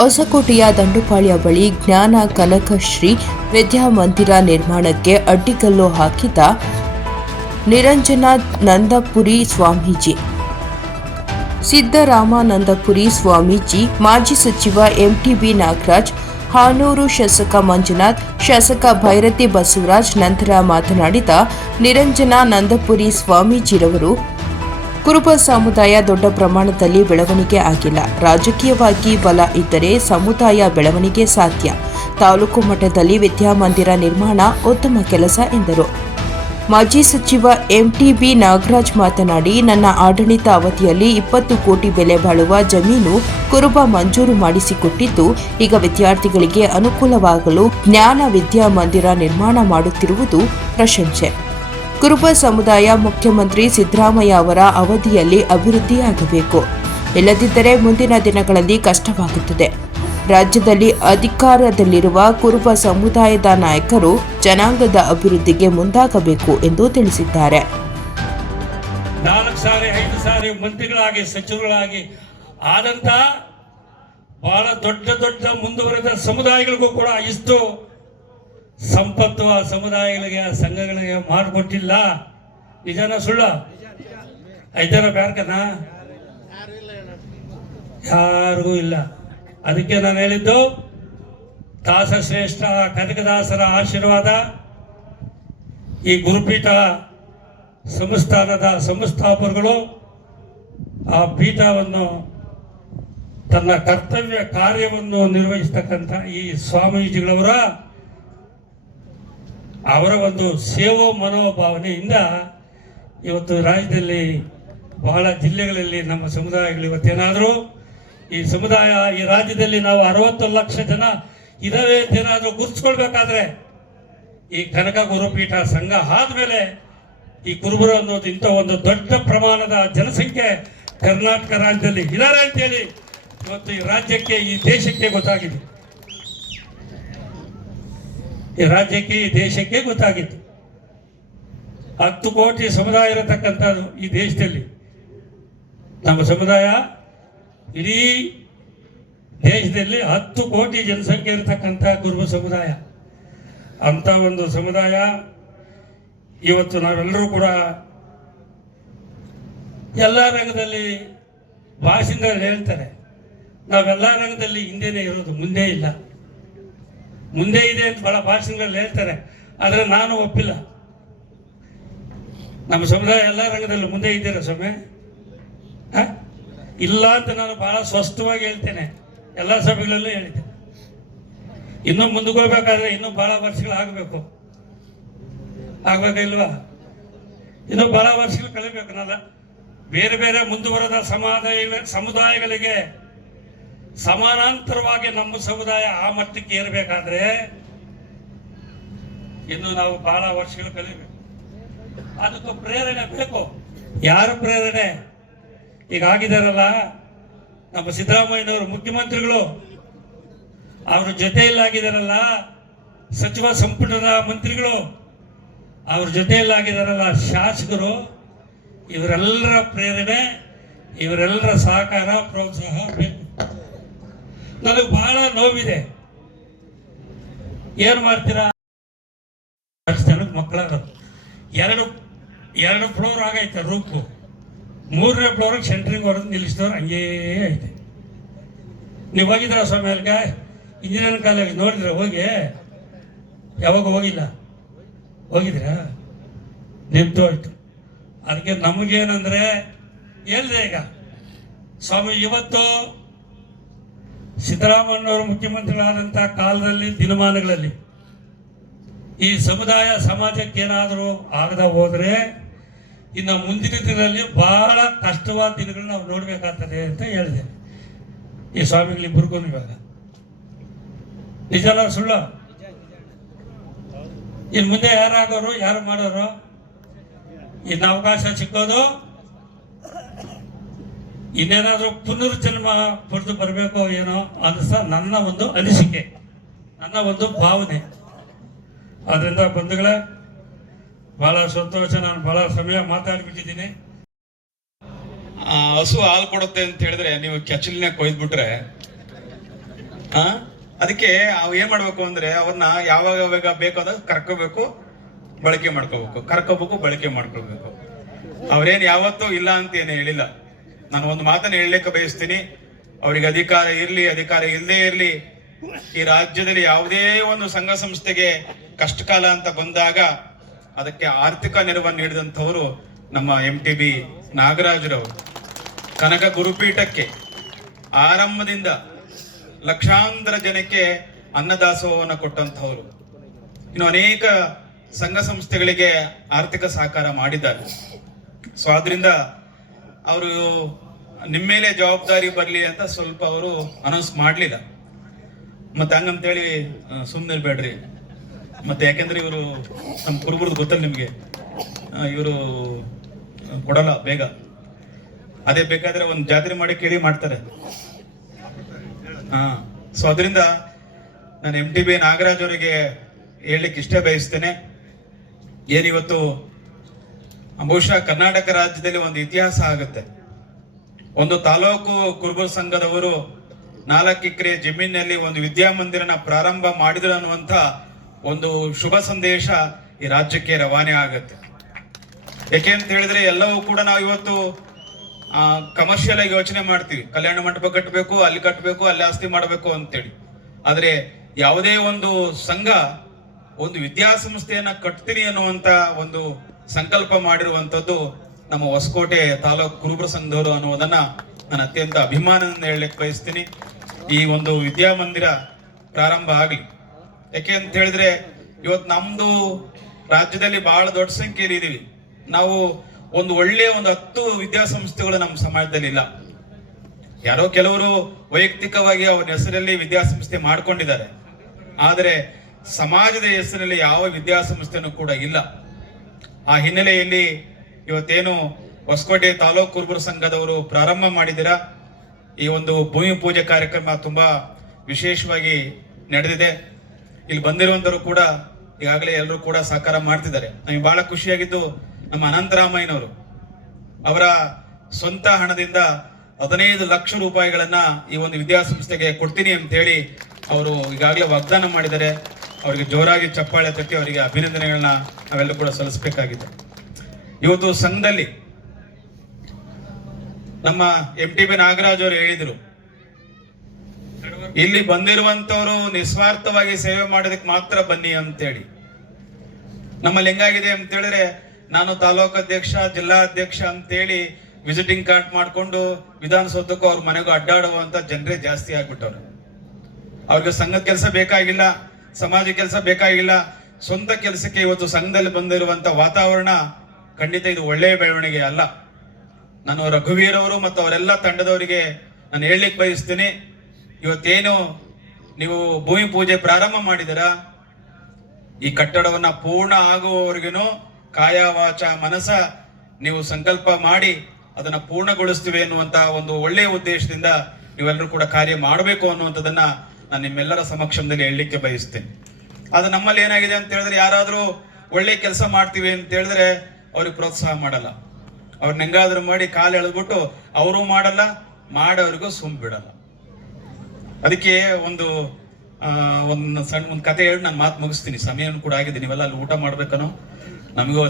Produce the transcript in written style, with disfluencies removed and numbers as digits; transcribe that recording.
ಹೊಸಕೋಟೆಯ ದಂಡುಪಾಳ್ಯ ಬಳಿ ಜ್ಞಾನ ಕನಕಶ್ರೀ ವಿದ್ಯಾಮಂದಿರ ನಿರ್ಮಾಣಕ್ಕೆ ಅಡ್ಡಿಕಲ್ಲು ಹಾಕಿದ ನಿರಂಜನಾನಂದಪುರಿ ಸ್ವಾಮೀಜಿ. ಸಿದ್ದರಾಮಾನಂದಪುರಿ ಸ್ವಾಮೀಜಿ, ಮಾಜಿ ಸಚಿವ ಎಂಟಿಬಿ ನಾಗರಾಜ್, ಹಾನೂರು ಶಾಸಕ ಮಂಜುನಾಥ್, ಶಾಸಕ ಭೈರತಿ ಬಸವರಾಜ್ ನಂತರ ಮಾತನಾಡಿದ ನಿರಂಜನಾನಂದಪುರಿ ಸ್ವಾಮೀಜಿರವರು, ಕುರುಬ ಸಮುದಾಯ ದೊಡ್ಡ ಪ್ರಮಾಣದಲ್ಲಿ ಬೆಳವಣಿಗೆ ಆಗಿಲ್ಲ. ರಾಜಕೀಯವಾಗಿ ಬಲ ಇದ್ದರೆ ಸಮುದಾಯ ಬೆಳವಣಿಗೆ ಸಾಧ್ಯ. ತಾಲೂಕು ಮಟ್ಟದಲ್ಲಿ ವಿದ್ಯಾಮಂದಿರ ನಿರ್ಮಾಣ ಉತ್ತಮ ಕೆಲಸ ಎಂದರು. ಮಾಜಿ ಸಚಿವ ಎಂಟಿಬಿ ನಾಗರಾಜ್ ಮಾತನಾಡಿ, ನನ್ನ ಆಡಳಿತ ಅವಧಿಯಲ್ಲಿ 20 ಕೋಟಿ ಬೆಲೆ ಬಾಳುವ ಜಮೀನು ಕುರುಬ ಮಂಜೂರು ಮಾಡಿಸಿಕೊಟ್ಟಿದ್ದು, ಈಗ ವಿದ್ಯಾರ್ಥಿಗಳಿಗೆ ಅನುಕೂಲವಾಗಲು ಜ್ಞಾನ ವಿದ್ಯಾಮಂದಿರ ನಿರ್ಮಾಣ ಮಾಡುತ್ತಿರುವುದು ಪ್ರಶಂಸೆ. ಕುರುಬ ಸಮುದಾಯ ಮುಖ್ಯಮಂತ್ರಿ ಸಿದ್ದರಾಮಯ್ಯ ಅವರ ಅವಧಿಯಲ್ಲಿ ಅಭಿವೃದ್ಧಿಯಾಗಬೇಕು. ಇಲ್ಲದಿದ್ದರೆ ಮುಂದಿನ ದಿನಗಳಲ್ಲಿ ಕಷ್ಟವಾಗುತ್ತದೆ. ರಾಜ್ಯದಲ್ಲಿ ಅಧಿಕಾರದಲ್ಲಿರುವ ಕುರುಬ ಸಮುದಾಯದ ನಾಯಕರು ಜನಾಂಗದ ಅಭಿವೃದ್ಧಿಗೆ ಮುಂದಾಗಬೇಕು ಎಂದು ತಿಳಿಸಿದ್ದಾರೆ. 4 ಸಾರಿ 5 ಸಾರಿ ಮಂತ್ರಿಗಳಾಗಿ ಸಚಿವರುಗಳಾಗಿ ಆದಂತ ಬಹಳ ದೊಡ್ಡ ಮುಂದುವರೆದ ಸಮುದಾಯಗಳಿಗೂ ಕೂಡ ಇಷ್ಟು ಸಂಪತ್ತು ಆ ಸಮುದಾಯಗಳಿಗೆ ಆ ಸಂಘಗಳಿಗೆ ಮಾಡಿಕೊಟ್ಟಿಲ್ಲ. ನಿಜನ ಸುಳ್ಳ? ಐದನ ಬ್ಯಾರ್ಕನ ಯಾರಿಗೂ ಇಲ್ಲ. ಅದಕ್ಕೆ ನಾನು ಹೇಳಿದ್ದು, ದಾಸಶ್ರೇಷ್ಠ ಕನಕದಾಸರ ಆಶೀರ್ವಾದ, ಈ ಗುರುಪೀಠ ಸಂಸ್ಥಾನದ ಸಂಸ್ಥಾಪಕರು ಆ ಪೀಠವನ್ನು ತನ್ನ ಕರ್ತವ್ಯ ಕಾರ್ಯವನ್ನು ನಿರ್ವಹಿಸತಕ್ಕಂಥ ಈ ಸ್ವಾಮೀಜಿಗಳವರ ಒಂದು ಸೇವಾ ಮನೋಭಾವನೆಯಿಂದ ಇವತ್ತು ರಾಜ್ಯದಲ್ಲಿ ಬಹಳ ಜಿಲ್ಲೆಗಳಲ್ಲಿ ನಮ್ಮ ಸಮುದಾಯಗಳು ಇವತ್ತೇನಾದರೂ ಈ ಸಮುದಾಯ ಈ ರಾಜ್ಯದಲ್ಲಿ ನಾವು 60 ಲಕ್ಷ ಜನ ಇದಾವೆ ಅಂತೇನಾದರೂ ಗುರುತಿಸ್ಕೊಳ್ಬೇಕಾದ್ರೆ ಈ ಕನಕ ಗುರುಪೀಠ ಸಂಘ ಆದ್ಮೇಲೆ ಈ ಕುರುಬರು ಅನ್ನೋದು ಇಂಥ ಒಂದು ದೊಡ್ಡ ಪ್ರಮಾಣದ ಜನಸಂಖ್ಯೆ ಕರ್ನಾಟಕ ರಾಜ್ಯದಲ್ಲಿ ಇದ್ದಾರೆ ಅಂತೇಳಿ ಇವತ್ತು ಈ ರಾಜ್ಯಕ್ಕೆ ಈ ದೇಶಕ್ಕೆ ಗೊತ್ತಾಗಿದೆ. ಈ ರಾಜ್ಯಕ್ಕೆ ಈ ದೇಶಕ್ಕೆ ಗೊತ್ತಾಗಿತ್ತು. 10 ಕೋಟಿ ಸಮುದಾಯ ಇರತಕ್ಕಂಥದ್ದು ಈ ದೇಶದಲ್ಲಿ. ನಮ್ಮ ಸಮುದಾಯ ಇಡೀ ದೇಶದಲ್ಲಿ 10 ಕೋಟಿ ಜನಸಂಖ್ಯೆ ಇರತಕ್ಕಂಥ ಕುರುಬ ಸಮುದಾಯ. ಅಂತ ಒಂದು ಸಮುದಾಯ ಇವತ್ತು ನಾವೆಲ್ಲರೂ ಕೂಡ ಎಲ್ಲ ರಂಗದಲ್ಲಿ ಭಾಷೆಗಳಲ್ಲಿ ಹೇಳ್ತಾರೆ, ನಾವೆಲ್ಲ ರಂಗದಲ್ಲಿ ಹಿಂದೆನೇ ಇರೋದು, ಮುಂದೆ ಇಲ್ಲ. ಮುಂದೆ ಇದೆ ಅಂತ ಬಹಳ ಭಾಷೆಗಳಲ್ಲಿ ಹೇಳ್ತಾರೆ, ಆದರೆ ನಾನು ಒಪ್ಪಿಲ್ಲ. ನಮ್ಮ ಸಮುದಾಯ ಎಲ್ಲ ರಂಗದಲ್ಲೂ ಮುಂದೆ ಇದ್ದೀರಾ ಸ್ವಾಮಿ? ಇಲ್ಲ ಅಂತ ನಾನು ಬಹಳ ಸ್ಪಷ್ಟವಾಗಿ ಹೇಳ್ತೇನೆ. ಎಲ್ಲ ಸಭೆಗಳಲ್ಲೂ ಹೇಳಿದ್ದೆ. ಇನ್ನೂ ಮುಂದಕ್ಕೆ ಹೋಗ್ಬೇಕಾದ್ರೆ ಇನ್ನೂ ಬಹಳ ವರ್ಷಗಳಾಗಬೇಕು. ಆಗ್ಬೇಕಾಗಿಲ್ವಾ? ಇನ್ನೂ ಬಹಳ ವರ್ಷಗಳು ಕಲಿಬೇಕು. ನಾನು ಬೇರೆ ಬೇರೆ ಮುಂದುವರೆದ ಸಮುದಾಯಗಳಿಗೆ ಸಮಾನಾಂತರವಾಗಿ ನಮ್ಮ ಸಮುದಾಯ ಆ ಮಟ್ಟಕ್ಕೆ ಏರಬೇಕಾದ್ರೆ ಇನ್ನು ನಾವು ಬಹಳ ವರ್ಷಗಳು ಕಲಿಬೇಕು. ಅದಕ್ಕೂ ಪ್ರೇರಣೆ ಬೇಕು. ಯಾರ ಪ್ರೇರಣೆ? ಈಗ ಆಗಿದಾರಲ್ಲ ನಮ್ಮ ಸಿದ್ದರಾಮಯ್ಯನವರು ಮುಖ್ಯಮಂತ್ರಿಗಳು, ಅವ್ರ ಜೊತೆಯಲ್ಲಾಗಿದ್ದಾರಲ್ಲ ಸಚಿವ ಸಂಪುಟದ ಮಂತ್ರಿಗಳು, ಅವ್ರ ಜೊತೆಯಲ್ಲಾಗಿದ್ದಾರಲ್ಲ ಶಾಸಕರು, ಇವರೆಲ್ಲರ ಪ್ರೇರಣೆ, ಇವರೆಲ್ಲರ ಸಹಕಾರ ಪ್ರೋತ್ಸಾಹ ಬೇಕು. ನನಗೆ ಬಹಳ ನೋವಿದೆ. ಏನು ಮಾಡ್ತೀರಾ? ಜನಕ್ಕೆ ಮಕ್ಕಳಾಗೋದು. ಎರಡು ಫ್ಲೋರ್ ಆಗೈತೆ ರೂಪು, 3ನೇ ಫ್ಲೋರಿಗೆ ಸೆಂಟ್ರಿಂಗ್ ಹೊಡೆದು ನಿಲ್ಲಿಸಿದವ್ರು ಹಂಗೇ ಐತೆ. ನೀವು ಹೋಗಿದ್ರ ಸ್ವಾಮಿ ಅಲ್ಲಿಗೆ? ಇಂಜಿನಿಯರಿಂಗ್ ಕಾಲೇಜ್ ನೋಡಿದ್ರೆ ಹೋಗಿ? ಯಾವಾಗ ಹೋಗಿಲ್ಲ? ಹೋಗಿದ್ದೀರಾ? ನಿಂತು ಹೋಯ್ತು. ಅದಕ್ಕೆ ನಮಗೇನಂದ್ರೆ ಹೇಳಿದೆ, ಈಗ ಸ್ವಾಮಿ ಇವತ್ತು ಸಿದ್ದರಾಮಯ್ಯನವರು ಮುಖ್ಯಮಂತ್ರಿಗಳಾದಂಥ ಕಾಲದಲ್ಲಿ ದಿನಮಾನಗಳಲ್ಲಿ ಈ ಸಮುದಾಯ ಸಮಾಜಕ್ಕೆ ಏನಾದರೂ ಆಗದ ಹೋದರೆ ಇನ್ನು ಮುಂದಿನ ದಿನಗಳಲ್ಲಿ ಬಹಳ ಕಷ್ಟವಾದ ದಿನಗಳನ್ನ ನಾವು ನೋಡ್ಬೇಕಾಗ್ತದೆ ಅಂತ ಹೇಳಿದೆ ಈ ಸ್ವಾಮಿಗಳಿಬ್ಬರಿಗೂ. ಇವಾಗ ನಿಜನ ಸುಳ್ಳ? ಇನ್ನು ಮುಂದೆ ಯಾರಾಗೋರು, ಯಾರು ಮಾಡೋರು? ಇನ್ನು ಅವಕಾಶ ಸಿಕ್ಕೋದು ಇನ್ನೇನಾದರೂ ಪುನರ್ಜನ್ಮ ಪಡೆದು ಬರಬೇಕೋ ಏನೋ ಅನಿಸ್ತಾ ನನ್ನ ಒಂದು ಅನಿಸಿಕೆ, ನನ್ನ ಒಂದು ಭಾವನೆ. ಅದರಿಂದ ಬಂಧುಗಳೇ, ಬಹಳ ಸಂತೋಷ. ನಾನು ಬಹಳ ಸಮಯ ಮಾತಾಡ್ಬಿಟ್ಟಿದ್ದೀನಿ. ಹಸು ಹಾಲು ಕೊಡುತ್ತೆ ಅಂತ ಹೇಳಿದ್ರೆ ನೀವು ಕೆಚ್ಚಲಿನ ಕೊಯ್ದ್ಬಿಟ್ರೆ ಅದಕ್ಕೆ ಅವ್ ಏನ್ ಮಾಡ್ಬೇಕು ಅಂದ್ರೆ ಅವ್ರನ್ನ ಯಾವಾಗ ಬೇಕಾದಾಗ ಕರ್ಕೋಬೇಕು, ಬಳಕೆ ಬಳಕೆ ಮಾಡ್ಕೊಳ್ಬೇಕು. ಅವ್ರೇನ್ ಯಾವತ್ತೂ ಇಲ್ಲ ಅಂತ ಏನು ಹೇಳಿಲ್ಲ. ನಾನು ಒಂದು ಮಾತನ್ನ ಹೇಳಲಿಕ್ಕೆ ಬಯಸ್ತೀನಿ, ಅವ್ರಿಗೆ ಅಧಿಕಾರ ಇರ್ಲಿ ಅಧಿಕಾರ ಇಲ್ಲದೆ ಇರ್ಲಿ, ಈ ರಾಜ್ಯದಲ್ಲಿ ಯಾವುದೇ ಒಂದು ಸಂಘ ಸಂಸ್ಥೆಗೆ ಕಷ್ಟಕಾಲ ಅಂತ ಬಂದಾಗ ಅದಕ್ಕೆ ಆರ್ಥಿಕ ನೆರವನ್ನು ನೀಡಿದಂಥವರು ನಮ್ಮ MTB ನಾಗರಾಜರವರು. ಕನಕ ಗುರುಪೀಠಕ್ಕೆ ಆರಂಭದಿಂದ ಲಕ್ಷಾಂತರ ಜನಕ್ಕೆ ಅನ್ನದಾಸೋಹವನ್ನು ಕೊಟ್ಟಂತಹವರು. ಇನ್ನು ಅನೇಕ ಸಂಘ ಸಂಸ್ಥೆಗಳಿಗೆ ಆರ್ಥಿಕ ಸಹಕಾರ ಮಾಡಿದ್ದಾರೆ. ಸೊ ಆದ್ರಿಂದ ಅವರು ನಿಮ್ಮ ಮೇಲೆ ಜವಾಬ್ದಾರಿ ಬರಲಿ ಅಂತ ಸ್ವಲ್ಪ ಅವರು ಅನೌನ್ಸ್ ಮಾಡಲಿಲ್ಲ. ಮತ್ತೆ ಹಂಗಂತೇಳಿ ಸುಮ್ಮನೆ ಬೇಡ್ರಿ. ಮತ್ತೆ ಯಾಕೆಂದ್ರೆ ಇವರು ನಮ್ಮ ಕುರುಬರದ್ದು ಗೊತ್ತಲ್ಲ ನಿಮಗೆ, ಇವರು ಕೊಡಲ್ಲ ಬೇಗ. ಅದೇ ಬೇಕಾದ್ರೆ ಒಂದು ಜಾತ್ರೆ ಮಾಡಿ ಕೇಳಿ ಮಾಡ್ತಾರೆ. ಸೊ ಅದರಿಂದ ನಾನು MTB ನಾಗರಾಜ್ ಅವರಿಗೆ ಹೇಳಲಿಕ್ಕೆ ಇಷ್ಟ ಬಯಸ್ತೇನೆ, ಏನಿವತ್ತು ಬಹುಶಃ ಕರ್ನಾಟಕ ರಾಜ್ಯದಲ್ಲಿ ಒಂದು ಇತಿಹಾಸ ಆಗುತ್ತೆ. ಒಂದು ತಾಲೂಕು ಕುರುಬರ ಸಂಘದವರು 4 ಎಕರೆ ಜಮೀನಿನಲ್ಲಿ ಒಂದು ವಿದ್ಯಾಮಂದಿರನ ಪ್ರಾರಂಭ ಮಾಡಿದ್ರು ಅನ್ನುವಂಥ ಒಂದು ಶುಭ ಸಂದೇಶ ಈ ರಾಜ್ಯಕ್ಕೆ ರವಾನೆ ಆಗುತ್ತೆ. ಯಾಕೆ ಅಂತ ಹೇಳಿದ್ರೆ ಎಲ್ಲವೂ ಕೂಡ ನಾವು ಇವತ್ತು ಕಮರ್ಷಿಯಲ್ ಆಗಿ ಯೋಚನೆ ಮಾಡ್ತೀವಿ, ಕಲ್ಯಾಣ ಮಂಟಪ ಕಟ್ಟಬೇಕು, ಅಲ್ಲಿ ಕಟ್ಟಬೇಕು, ಅಲ್ಲಿ ಆಸ್ತಿ ಮಾಡಬೇಕು ಅಂತೇಳಿ. ಆದ್ರೆ ಯಾವುದೇ ಒಂದು ಸಂಘ ಒಂದು ವಿದ್ಯಾಸಂಸ್ಥೆಯನ್ನ ಕಟ್ತೀನಿ ಅನ್ನುವಂತ ಒಂದು ಸಂಕಲ್ಪ ಮಾಡಿರುವಂತದ್ದು ನಮ್ಮ ಹೊಸಕೋಟೆ ತಾಲೂಕು ಕುರುಬರ ಸಂಘದವರು ಅನ್ನುವುದನ್ನ ನಾನು ಅತ್ಯಂತ ಅಭಿಮಾನದಿಂದ ಹೇಳಲಿಕ್ಕೆ ಬಯಸ್ತೀನಿ. ಈ ಒಂದು ವಿದ್ಯಾಮಂದಿರ ಪ್ರಾರಂಭ ಆಗಲಿ. ಯಾಕೆ ಅಂತ ಹೇಳಿದ್ರೆ ಇವತ್ತು ನಮ್ದು ರಾಜ್ಯದಲ್ಲಿ ಬಹಳ ದೊಡ್ಡ ಸಂಖ್ಯೆಯಲ್ಲಿ ಇದೀವಿ. ನಾವು ಒಂದು ಒಳ್ಳೆಯ 10 ವಿದ್ಯಾಸಂಸ್ಥೆಗಳು ನಮ್ಮ ಸಮಾಜದಲ್ಲಿ ಇಲ್ಲ. ಯಾರೋ ಕೆಲವರು ವೈಯಕ್ತಿಕವಾಗಿ ಅವರ ಹೆಸರಲ್ಲಿ ವಿದ್ಯಾಸಂಸ್ಥೆ ಮಾಡ್ಕೊಂಡಿದ್ದಾರೆ, ಆದರೆ ಸಮಾಜದ ಹೆಸರಲ್ಲಿ ಯಾವ ವಿದ್ಯಾಸಂಸ್ಥೆನೂ ಕೂಡ ಇಲ್ಲ. ಆ ಹಿನ್ನೆಲೆಯಲ್ಲಿ ಇವತ್ತೇನು ಹೊಸಕೋಟೆ ತಾಲೂಕು ಕುರುಬರ ಸಂಘದವರು ಪ್ರಾರಂಭ ಮಾಡಿದ್ದೀರಾ, ಈ ಒಂದು ಭೂಮಿ ಪೂಜೆ ಕಾರ್ಯಕ್ರಮ ತುಂಬಾ ವಿಶೇಷವಾಗಿ ನಡೆದಿದೆ. ಇಲ್ಲಿ ಬಂದಿರುವಂತರು ಕೂಡ ಈಗಾಗಲೇ ಎಲ್ಲರೂ ಕೂಡ ಸಹಕಾರ ಮಾಡ್ತಿದ್ದಾರೆ. ನಮಗೆ ಬಹಳ ಖುಷಿಯಾಗಿದ್ದು ನಮ್ಮ ಅನಂತರಾಮಯ್ಯನವರು ಅವರ ಸ್ವಂತ ಹಣದಿಂದ 15 ಲಕ್ಷ ರೂಪಾಯಿಗಳನ್ನ ಈ ಒಂದು ವಿದ್ಯಾಸಂಸ್ಥೆಗೆ ಕೊಡ್ತೀನಿ ಅಂತ ಹೇಳಿ ಅವರು ಈಗಾಗಲೇ ವಾಗ್ದಾನ ಮಾಡಿದ್ದಾರೆ. ಅವರಿಗೆ ಜೋರಾಗಿ ಚಪ್ಪಾಳೆ ತಟ್ಟಿ ಅವರಿಗೆ ಅಭಿನಂದನೆಗಳನ್ನ ನಾವೆಲ್ಲ ಕೂಡ ಸಲ್ಲಿಸಬೇಕಾಗಿದೆ. ಇವತ್ತು ಸಂಘದಲ್ಲಿ ನಮ್ಮ MTB ನಾಗರಾಜ್ ಅವರು ಹೇಳಿದ್ರು, ಇಲ್ಲಿ ಬಂದಿರುವಂತವರು ನಿಸ್ವಾರ್ಥವಾಗಿ ಸೇವೆ ಮಾಡೋದಕ್ಕೆ ಮಾತ್ರ ಬನ್ನಿ ಅಂತೇಳಿ. ನಮ್ಮಲ್ಲಿ ಹೆಂಗಾಗಿದೆ ಅಂತ ಹೇಳಿದ್ರೆ, ನಾನು ತಾಲೂಕು ಅಧ್ಯಕ್ಷ, ಜಿಲ್ಲಾ ಅಧ್ಯಕ್ಷ ಅಂತೇಳಿ ವಿಸಿಟಿಂಗ್ ಕಾರ್ಡ್ ಮಾಡ್ಕೊಂಡು ವಿಧಾನಸೌಧಕ್ಕೂ ಅವ್ರ ಮನೆಗೂ ಅಡ್ಡಾಡುವಂತ ಜನರೇ ಜಾಸ್ತಿ ಆಗ್ಬಿಟ್ಟವ್ರು. ಅವ್ರಿಗೆ ಸಂಘದ ಕೆಲಸ ಬೇಕಾಗಿಲ್ಲ, ಸಮಾಜ ಕೆಲಸ ಬೇಕಾಗಿಲ್ಲ, ಸ್ವಂತ ಕೆಲಸಕ್ಕೆ ಇವತ್ತು ಸಂಘದಲ್ಲಿ ಬಂದಿರುವಂತ ವಾತಾವರಣ ಖಂಡಿತ ಇದು ಒಳ್ಳೆಯ ಬೆಳವಣಿಗೆ ಅಲ್ಲ. ನಾನು ರಘುವೀರ್ ಅವರು ಮತ್ತು ಅವರೆಲ್ಲ ತಂಡದವರಿಗೆ ನಾನು ಹೇಳಲಿಕ್ಕೆ ಬಯಸ್ತೀನಿ, ಇವತ್ತೇನು ನೀವು ಭೂಮಿ ಪೂಜೆ ಪ್ರಾರಂಭ ಮಾಡಿದಿರಾ, ಈ ಕಟ್ಟಡವನ್ನ ಪೂರ್ಣ ಆಗುವವರೆಗೂ ಕಾಯ ವಾಚ ಮನಸ ನೀವು ಸಂಕಲ್ಪ ಮಾಡಿ ಅದನ್ನ ಪೂರ್ಣಗೊಳಿಸ್ತೀವಿ ಅನ್ನುವಂತ ಒಂದು ಒಳ್ಳೆಯ ಉದ್ದೇಶದಿಂದ ನೀವೆಲ್ಲರೂ ಕೂಡ ಕಾರ್ಯ ಮಾಡಬೇಕು ಅನ್ನುವಂಥದ್ದನ್ನ ನಾನು ನಿಮ್ಮೆಲ್ಲರ ಸಮಕ್ಷಮದಲ್ಲಿ ಹೇಳಲಿಕ್ಕೆ ಬಯಸ್ತೇನೆ. ಅದು ನಮ್ಮಲ್ಲಿ ಏನಾಗಿದೆ ಅಂತ ಹೇಳಿದ್ರೆ, ಯಾರಾದ್ರೂ ಒಳ್ಳೆ ಕೆಲಸ ಮಾಡ್ತೀವಿ ಅಂತ ಹೇಳಿದ್ರೆ ಅವ್ರಿಗೆ ಪ್ರೋತ್ಸಾಹ ಮಾಡಲ್ಲ. ಅವ್ರನ್ನ ಹೆಂಗಾದ್ರೂ ಮಾಡಿ ಕಾಲು ಎಳೆದ್ಬಿಟ್ಟು ಅವರು ಮಾಡಲ್ಲ, ಮಾಡೋರಿಗೂ ಸುಮ್ ಬಿಡಲ್ಲ. ಅದಕ್ಕೆ ಒಂದು ಸಣ್ಣ ಒಂದು ಕತೆ ಹೇಳಿ ನಾನು ಮಾತು ಮುಗಿಸ್ತೀನಿ. ಸಮಯ ಕೂಡ ಆಗಿದೆ, ನೀವೆಲ್ಲ ಅಲ್ಲಿ ಊಟ ಮಾಡ್ಬೇಕನೋ, ನಮಗೂ